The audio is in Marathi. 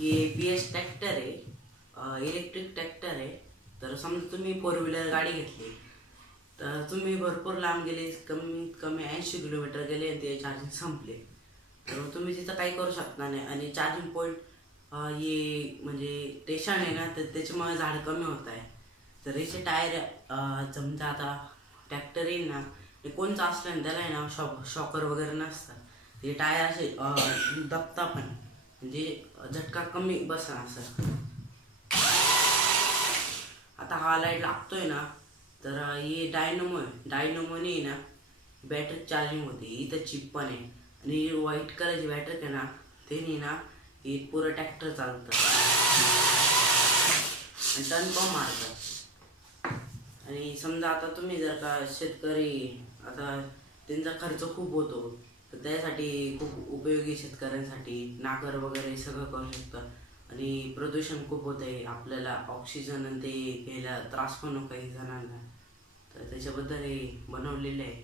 ये BS ट्रॅक्टर आहे, इलेक्ट्रिक ट्रॅक्टर आहे। तर समजा तुम्ही 4 व्हीलर गाडी घेतली तर तुम्ही भरपूर लांब गेले, कमीत कमी 80 किलोमीटर गेले आणि ते चार्जिंग संपले तर तुम्ही तिथं काही करू शकता नाही। आणि चार्जिंग पॉईंट ये म्हणजे स्टेशन आहे ना, तर त्याच्यामुळे झाड कमी होत आहे। तर याचे टायर समजा आता ट्रॅक्टर येईल ना, ते कोणचं असलं ना त्याला आहे ना शॉकर वगैरे नसतात, ते टायर असे दबता पण, म्हणजे झटका कमी बसा असं। आता हा लाईट लागतोय ना, तर हे डायनोमोने ना बॅटरी चार्जिंग होते। इथं चिप पण आहे आणि व्हाईट कलरची बॅटरी आहे ना, त्याने ना हे पुरं ट्रॅक्टर चालतं आणि टर्न पण मारतं। आणि समजा आता तुम्ही जर का शेतकरी, आता त्यांचा खर्च खूप होतो तर त्यासाठी खूप उपयोगी, शेतकऱ्यांसाठी नांगर वगैरे सगळं करू शकतं। आणि प्रदूषण खूप होत आहे, आपल्याला ऑक्सिजन आणि ते घ्यायला त्रास पण नको काही जणांना, तर त्याच्याबद्दल हे बनवलेलं आहे।